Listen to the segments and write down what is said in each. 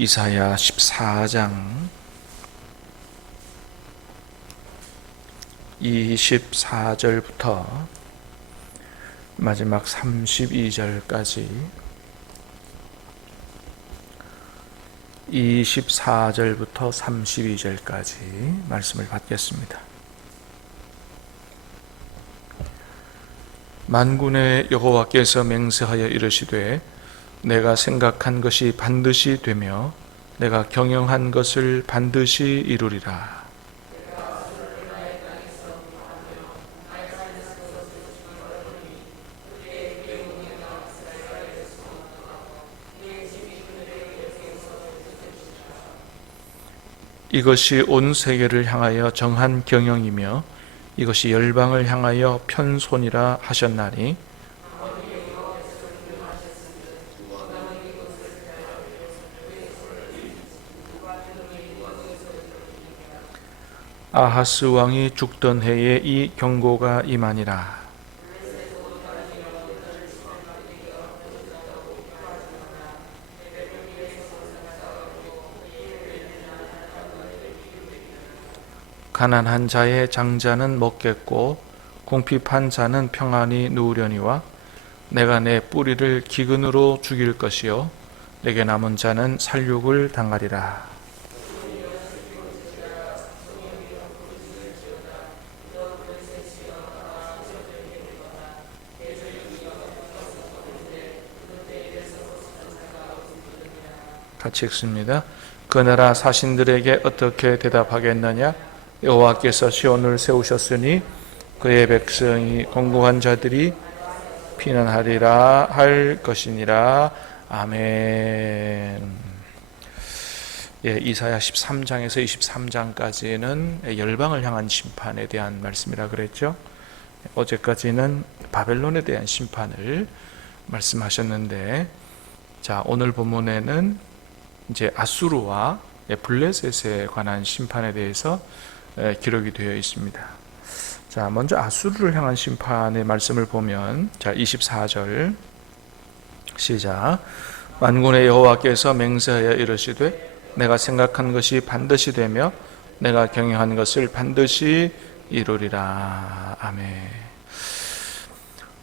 이사야 14장 24절부터 마지막 32절까지 24절부터 32절까지 말씀을 받겠습니다. 만군의 여호와께서 맹세하여 이르시되 내가 생각한 것이 반드시 되며 내가 경영한 것을 반드시 이루리라. 이것이 온 세계를 향하여 정한 경영이며 이것이 열방을 향하여 편손이라 하셨나니 아하스 왕이 죽던 해에 이 경고가 임하니라. 가난한 자의 장자는 먹겠고 궁핍한 자는 평안히 누우려니와 내가 내 뿌리를 기근으로 죽일 것이요 내게 남은 자는 살육을 당하리라. 같이 읽습니다. 그 나라 사신들에게 어떻게 대답하겠느냐? 여호와께서 시온을 세우셨으니 그의 백성이 공고한 자들이 피난하리라 할 것이니라. 아멘. 이사야 13장에서 23장까지는 열방을 향한 심판에 대한 말씀이라 그랬죠. 어제까지는 바벨론에 대한 심판을 말씀하셨는데, 자, 오늘 본문에는 이제 아수르와 블레셋에 관한 심판에 대해서 기록이 되어 있습니다. 자, 먼저 아수르를 향한 심판의 말씀을 보면, 자, 24절 시작. 만군의 여호와께서 맹세하여 이르시되 내가 생각한 것이 반드시 되며 내가 경영한 것을 반드시 이루리라. 아멘.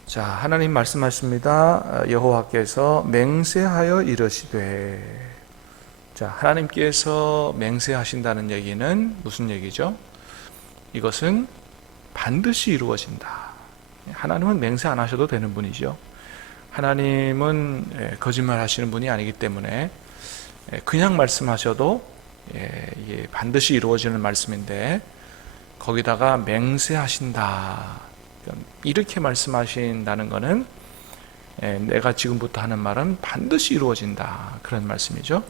자, 하나님 말씀하십니다. 여호와께서 맹세하여 이르시되. 자, 하나님께서 맹세하신다는 얘기는 무슨 얘기죠? 이것은 반드시 이루어진다. 하나님은 맹세 안 하셔도 되는 분이죠. 하나님은 거짓말 하시는 분이 아니기 때문에 그냥 말씀하셔도 이게 반드시 이루어지는 말씀인데, 거기다가 맹세하신다, 이렇게 말씀하신다는 것은 내가 지금부터 하는 말은 반드시 이루어진다, 그런 말씀이죠.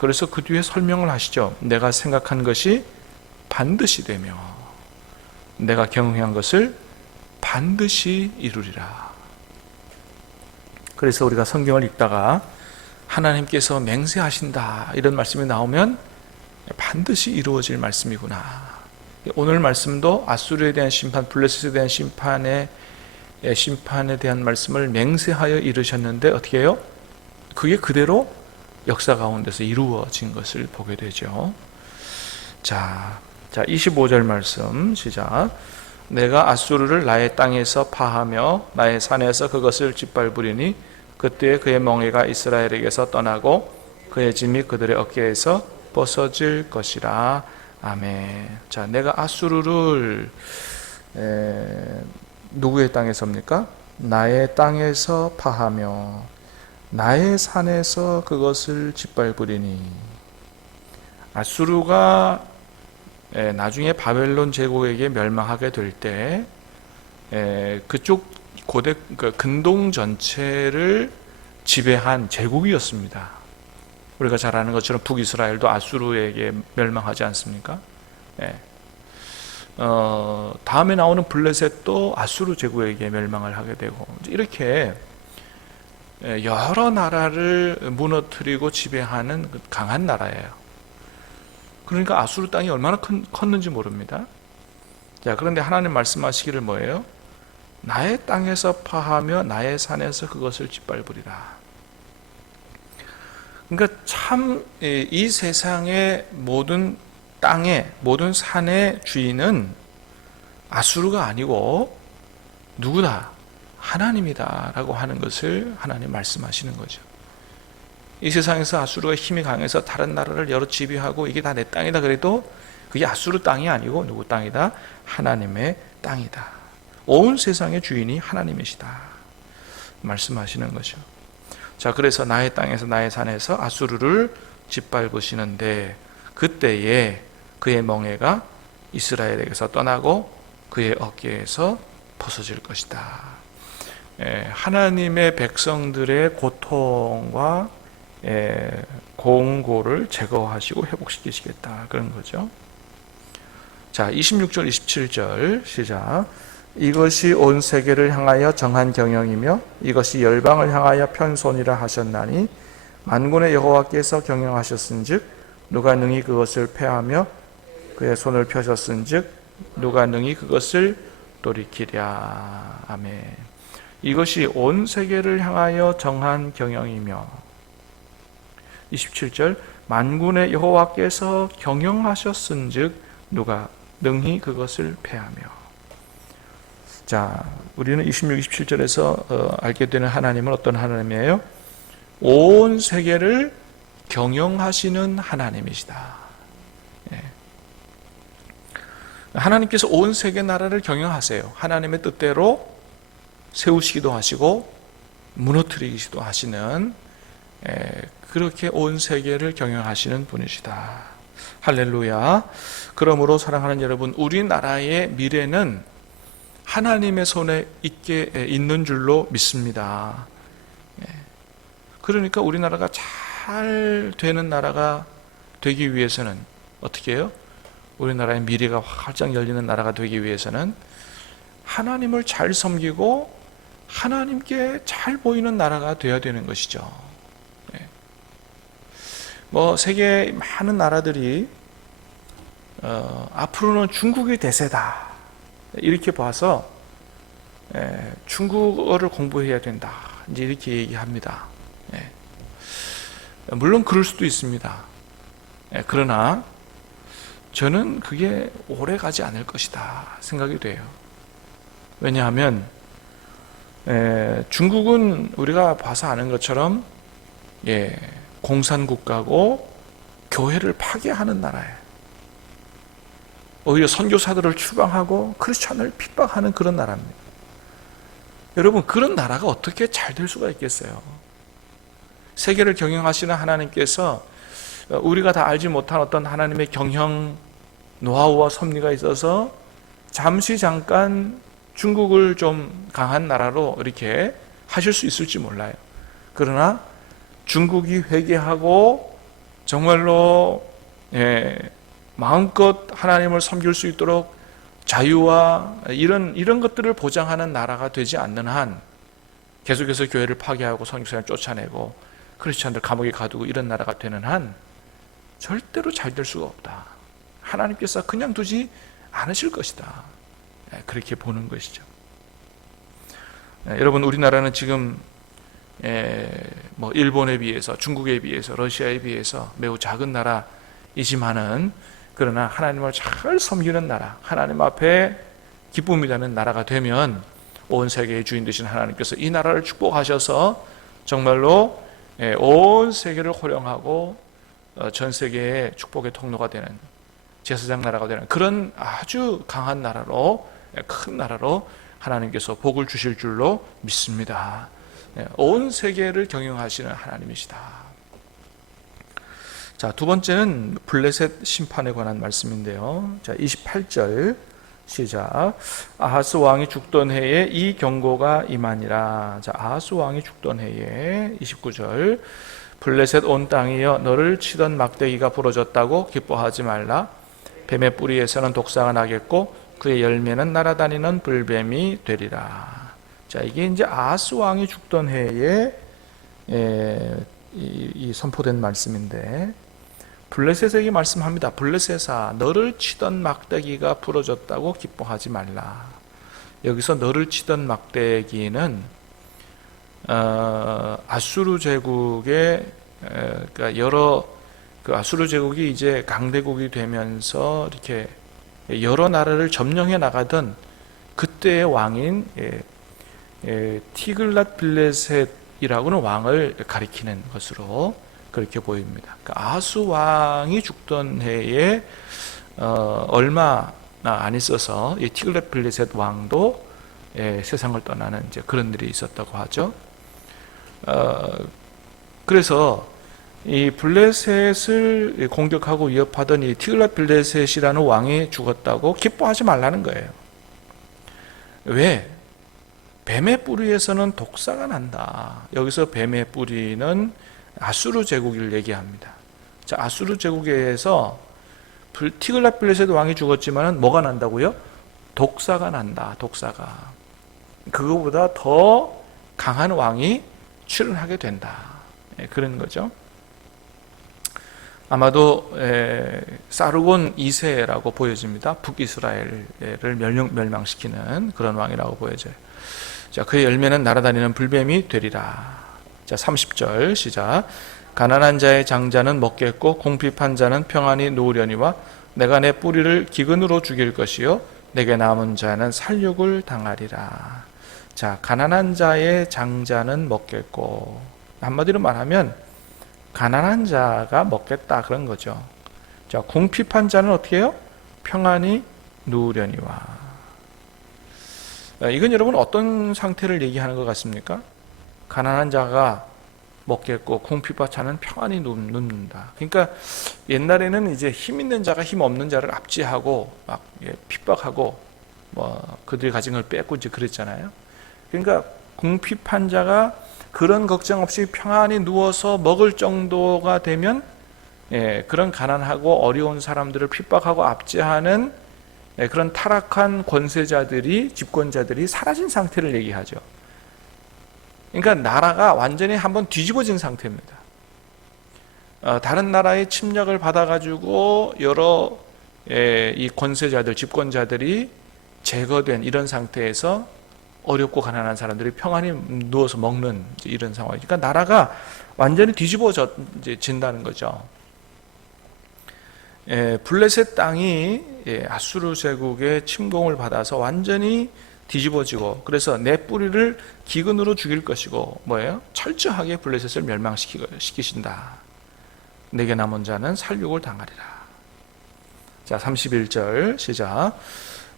그래서 그 뒤에 설명을 하시죠. 내가 생각한 것이 반드시 되며 내가 경영한 것을 반드시 이루리라. 그래서 우리가 성경을 읽다가 하나님께서 맹세하신다 이런 말씀이 나오면 반드시 이루어질 말씀이구나. 오늘 말씀도 아수르에 대한 심판, 블레셋에 대한 심판에 대한 말씀을 맹세하여 이르셨는데 어떻게 해요? 그게 그대로 역사 가운데서 이루어진 것을 보게 되죠. 자, 25절 말씀 시작. 내가 아수르를 나의 땅에서 파하며 나의 산에서 그것을 짓밟으리니 그때 그의 멍에가 이스라엘에게서 떠나고 그의 짐이 그들의 어깨에서 벗어질 것이라. 아멘. 자, 내가 아수르를 누구의 땅에서입니까? 나의 땅에서 파하며 나의 산에서 그것을 짓밟으리니. 아수르가 나중에 바벨론 제국에게 멸망하게 될 때 그쪽 고대 근동 전체를 지배한 제국이었습니다. 우리가 잘 아는 것처럼 북이스라엘도 아수르에게 멸망하지 않습니까? 다음에 나오는 블레셋도 아수르 제국에게 멸망을 하게 되고, 이렇게 여러 나라를 무너뜨리고 지배하는 강한 나라예요. 그러니까 아수르 땅이 얼마나 컸는지 모릅니다. 자, 그런데 하나님 말씀하시기를 뭐예요? 나의 땅에서 파하며 나의 산에서 그것을 짓밟으리라. 그러니까 참 이 세상의 모든 땅의 모든 산의 주인은 아수르가 아니고 누구다? 하나님이다라고 하는 것을 하나님 말씀하시는 거죠. 이 세상에서 아수르가 힘이 강해서 다른 나라를 여러 지배하고 이게 다 내 땅이다 그래도 그게 아수르 땅이 아니고 누구 땅이다? 하나님의 땅이다. 온 세상의 주인이 하나님이시다 말씀하시는 거죠. 자, 그래서 나의 땅에서 나의 산에서 아수르를 짓밟으시는데 그때에 그의 멍에가 이스라엘에게서 떠나고 그의 어깨에서 벗어질 것이다. 하나님의 백성들의 고통과 공고를 제거하시고 회복시키시겠다 그런 거죠. 자, 26절 27절 시작. 이것이 온 세계를 향하여 정한 경영이며 이것이 열방을 향하여 편손이라 하셨나니 만군의 여호와께서 경영하셨은즉 누가 능히 그것을 패하며 그의 손을 펴셨은즉 누가 능히 그것을 돌이키랴. 아멘. 이것이 온 세계를 향하여 정한 경영이며 27절 만군의 여호와께서 경영하셨은즉 누가 능히 그것을 패하며. 자, 우리는 26, 27절에서 알게 되는 하나님은 어떤 하나님이에요? 온 세계를 경영하시는 하나님이시다. 하나님께서 온 세계 나라를 경영하세요. 하나님의 뜻대로 세우시기도 하시고 무너뜨리기도 하시는 그렇게 온 세계를 경영하시는 분이시다. 할렐루야. 그러므로 사랑하는 여러분, 우리나라의 미래는 하나님의 손에 있는 줄로 믿습니다. 그러니까 우리나라가 잘 되는 나라가 되기 위해서는 어떻게 해요? 우리나라의 미래가 활짝 열리는 나라가 되기 위해서는 하나님을 잘 섬기고 하나님께 잘 보이는 나라가 되어야 되는 것이죠. 세계 많은 나라들이 앞으로는 중국이 대세다 이렇게 봐서 중국어를 공부해야 된다 이제 이렇게 얘기합니다. 물론 그럴 수도 있습니다. 그러나 저는 그게 오래 가지 않을 것이다 생각이 돼요. 왜냐하면 중국은 우리가 봐서 아는 것처럼 공산국가고 교회를 파괴하는 나라예요. 오히려 선교사들을 추방하고 크리스찬을 핍박하는 그런 나라입니다. 여러분, 그런 나라가 어떻게 잘 될 수가 있겠어요? 세계를 경영하시는 하나님께서 우리가 다 알지 못한 어떤 하나님의 경영 노하우와 섭리가 있어서 잠깐 중국을 좀 강한 나라로 이렇게 하실 수 있을지 몰라요. 그러나 중국이 회개하고 정말로 마음껏 하나님을 섬길 수 있도록 자유와 이런 것들을 보장하는 나라가 되지 않는 한 계속해서 교회를 파괴하고 선교사를 쫓아내고 크리스찬들 감옥에 가두고 이런 나라가 되는 한 절대로 잘 될 수가 없다. 하나님께서 그냥 두지 않으실 것이다. 그렇게 보는 것이죠. 여러분, 우리나라는 지금 일본에 비해서, 중국에 비해서, 러시아에 비해서 매우 작은 나라이지만은 그러나 하나님을 잘 섬기는 나라, 하나님 앞에 기쁨이 되는 나라가 되면 온 세계의 주인 되신 하나님께서 이 나라를 축복하셔서 정말로 온 세계를 호령하고 전 세계의 축복의 통로가 되는 제사장 나라가 되는 그런 아주 강한 나라로, 큰 나라로 하나님께서 복을 주실 줄로 믿습니다. 온 세계를 경영하시는 하나님이시다. 자, 두 번째는 블레셋 심판에 관한 말씀인데요. 자, 28절 시작. 아하스 왕이 죽던 해에 이 경고가 임하니라. 자, 아하스 왕이 죽던 해에 29절. 블레셋 온 땅이여 너를 치던 막대기가 부러졌다고 기뻐하지 말라. 뱀의 뿌리에서는 독사가 나겠고 그의 열매는 날아다니는 불뱀이 되리라. 자, 이게 이제 아하스 왕이 죽던 해에 이 선포된 말씀인데 블레셋에게 말씀합니다. 블레셋아, 너를 치던 막대기가 부러졌다고 기뻐하지 말라. 여기서 너를 치던 막대기는 아수르 제국의 그러니까 여러 그 아수르 제국이 이제 강대국이 되면서 이렇게 여러 나라를 점령해 나가던 그때의 왕인 티글랏 빌레셋이라고는 왕을 가리키는 것으로 그렇게 보입니다. 그러니까 아하스 왕이 죽던 해에 얼마 안 있어서 이 티글랏 빌레셋 왕도 세상을 떠나는 이제 그런 일이 있었다고 하죠. 그래서 이 블레셋을 공격하고 위협하던 이 티글랏 빌레셋이라는 왕이 죽었다고 기뻐하지 말라는 거예요. 왜? 뱀의 뿌리에서는 독사가 난다. 여기서 뱀의 뿌리는 아수르 제국을 얘기합니다. 자, 아수르 제국에서 티글랏 빌레셋 왕이 죽었지만 뭐가 난다고요? 독사가 난다. 독사가. 그거보다 더 강한 왕이 출현하게 된다. 그런 거죠. 아마도 사르곤 2세라고 보여집니다. 북이스라엘을 멸망시키는 그런 왕이라고 보여져요. 자, 그의 열매는 날아다니는 불뱀이 되리라. 자, 30절 시작. 가난한 자의 장자는 먹겠고 궁핍한 자는 평안히 누우려니와 내가 내 뿌리를 기근으로 죽일 것이요 내게 남은 자는 살육을 당하리라. 자, 가난한 자의 장자는 먹겠고, 한마디로 말하면 가난한 자가 먹겠다 그런 거죠. 자, 궁핍한 자는 어떻게 해요? 평안히 누우려니와. 이건 여러분 어떤 상태를 얘기하는 것 같습니까? 가난한 자가 먹겠고 궁핍한 자는 평안히 눕는다. 그러니까 옛날에는 이제 힘 있는 자가 힘 없는 자를 압제하고 막 핍박하고 뭐 그들이 가진 걸 뺏고 이제 그랬잖아요. 그러니까 궁핍한 자가 그런 걱정 없이 평안히 누워서 먹을 정도가 되면 그런 가난하고 어려운 사람들을 핍박하고 압제하는 그런 타락한 권세자들이 집권자들이 사라진 상태를 얘기하죠. 그러니까 나라가 완전히 한번 뒤집어진 상태입니다. 다른 나라의 침략을 받아가지고 여러 이 권세자들, 집권자들이 제거된 이런 상태에서 어렵고 가난한 사람들이 평안히 누워서 먹는 이런 상황이니까 그러니까 나라가 완전히 뒤집어진다는 거죠. 블레셋 땅이 아수르 제국의 침공을 받아서 완전히 뒤집어지고 그래서 내 뿌리를 기근으로 죽일 것이고 뭐예요? 철저하게 블레셋을 멸망시키신다. 내게 남은 자는 살육을 당하리라. 자, 31절 시작.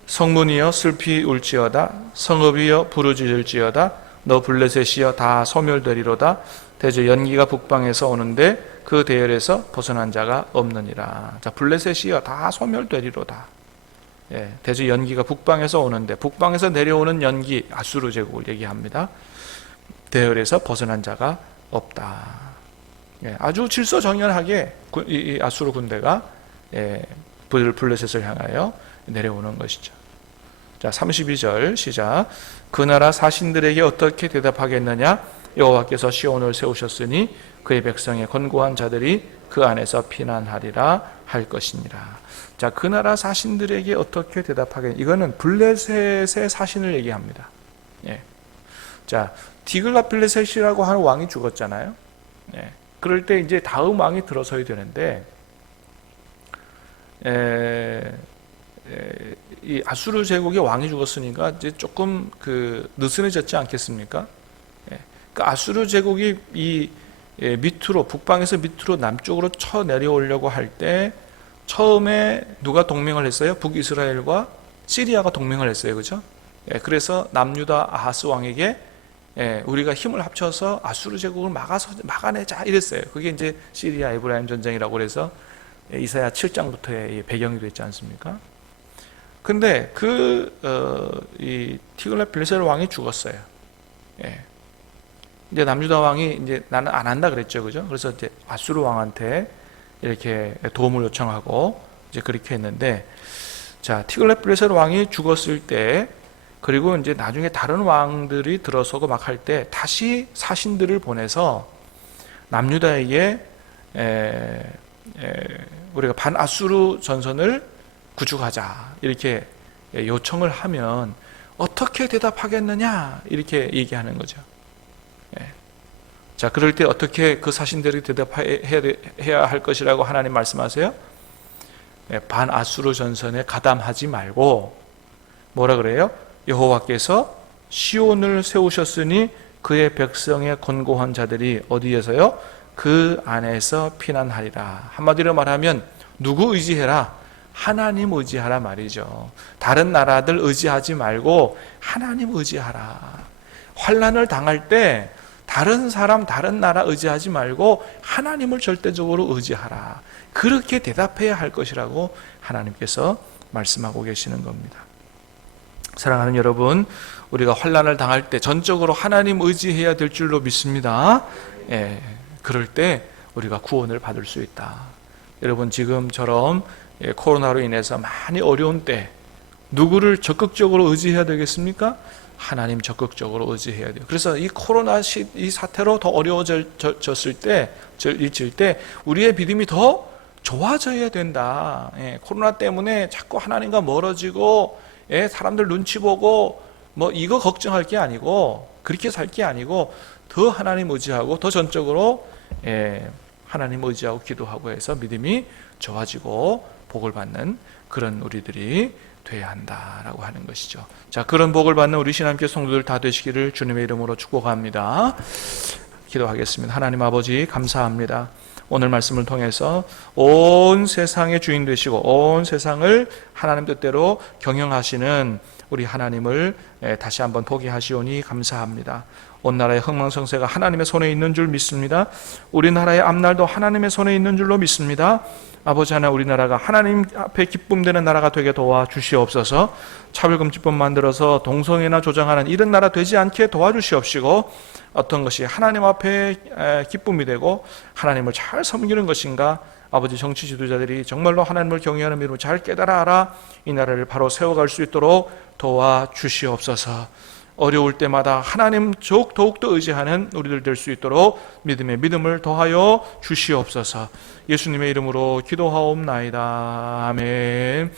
성문이여 슬피 울지어다 성읍이여 부르짖을지어다 너 블레셋이여 다 소멸되리로다 대저 연기가 북방에서 오는데 그 대열에서 벗어난 자가 없느니라. 자, 블레셋이여 다 소멸되리로다. 대저 연기가 북방에서 오는데 북방에서 내려오는 연기 아수르 제국을 얘기합니다. 대열에서 벗어난 자가 없다. 아주 질서정연하게 이 아수르 군대가 블레셋을 향하여 내려오는 것이죠. 자, 32절 시작. 그 나라 사신들에게 어떻게 대답하겠느냐? 여호와께서 시온을 세우셨으니 그의 백성의 권고한 자들이 그 안에서 피난하리라 할 것이니라. 자, 그 나라 사신들에게 어떻게 대답하겠느냐? 이거는 블레셋의 사신을 얘기합니다. 자, 디글랏 빌레셋이라고 하는 왕이 죽었잖아요. 그럴 때 이제 다음 왕이 들어서야 되는데 이 아수르 제국의 왕이 죽었으니까 이제 조금 느슨해졌지 않겠습니까? 그러니까 아수르 제국이 이 밑으로 북방에서 밑으로 남쪽으로 쳐 내려오려고 할 때 처음에 누가 동맹을 했어요? 북이스라엘과 시리아가 동맹을 했어요, 그렇죠? 그래서 남유다 아하스 왕에게 우리가 힘을 합쳐서 아수르 제국을 막아내자 이랬어요. 그게 이제 시리아 에브라임 전쟁이라고 그래서 이사야 7장부터의 배경이 됐지 않습니까? 근데 이 티글랏 빌레셋 왕이 죽었어요. 이제 남유다 왕이 이제 나는 안 한다 그랬죠, 그죠? 그래서 이제 아수르 왕한테 이렇게 도움을 요청하고 이제 그렇게 했는데, 자, 티글랏 빌레셋 왕이 죽었을 때, 그리고 이제 나중에 다른 왕들이 들어서고 막 할 때 다시 사신들을 보내서 남유다에게 우리가 반아수르 전선을 구축하자 이렇게 요청을 하면 어떻게 대답하겠느냐 이렇게 얘기하는 거죠. 자, 그럴 때 어떻게 그 사신들이 대답해야 할 것이라고 하나님 말씀하세요? 네, 반아수르 전선에 가담하지 말고 뭐라 그래요? 여호와께서 시온을 세우셨으니 그의 백성의 권고한 자들이 어디에서요? 그 안에서 피난하리라. 한마디로 말하면 누구 의지해라? 하나님 의지하라 말이죠. 다른 나라들 의지하지 말고 하나님 의지하라. 환난을 당할 때 다른 사람, 다른 나라 의지하지 말고 하나님을 절대적으로 의지하라. 그렇게 대답해야 할 것이라고 하나님께서 말씀하고 계시는 겁니다. 사랑하는 여러분, 우리가 환난을 당할 때 전적으로 하나님 의지해야 될 줄로 믿습니다. 예, 그럴 때 우리가 구원을 받을 수 있다. 여러분, 지금처럼 코로나로 인해서 많이 어려운 때 누구를 적극적으로 의지해야 되겠습니까? 하나님 적극적으로 의지해야 돼요. 그래서 이 코로나 이 사태로 더 어려워졌을 때, 일칠 때 우리의 믿음이 더 좋아져야 된다. 코로나 때문에 자꾸 하나님과 멀어지고 사람들 눈치 보고 뭐 이거 걱정할 게 아니고 그렇게 살 게 아니고 더 하나님 의지하고 더 전적으로 하나님 의지하고 기도하고 해서 믿음이 좋아지고 복을 받는 그런 우리들이 돼야 한다라고 하는 것이죠. 자, 그런 복을 받는 우리 신앙교회 성도들 다 되시기를 주님의 이름으로 축복합니다. 기도하겠습니다. 하나님 아버지 감사합니다. 오늘 말씀을 통해서 온 세상의 주인 되시고 온 세상을 하나님 뜻대로 경영하시는 우리 하나님을 다시 한번 보게 하시오니 감사합니다. 온 나라의 흥망성쇠가 하나님의 손에 있는 줄 믿습니다. 우리나라의 앞날도 하나님의 손에 있는 줄로 믿습니다. 아버지 하나님, 우리나라가 하나님 앞에 기쁨되는 나라가 되게 도와주시옵소서. 차별금지법 만들어서 동성애나 조장하는 이런 나라 되지 않게 도와주시옵시고, 어떤 것이 하나님 앞에 기쁨이 되고 하나님을 잘 섬기는 것인가, 아버지 정치 지도자들이 정말로 하나님을 경외하는 믿음을 잘 깨달아 알아 이 나라를 바로 세워갈 수 있도록 도와주시옵소서. 어려울 때마다 하나님 더욱더 의지하는 우리들 될 수 있도록 믿음의 믿음을 더하여 주시옵소서. 예수님의 이름으로 기도하옵나이다. 아멘.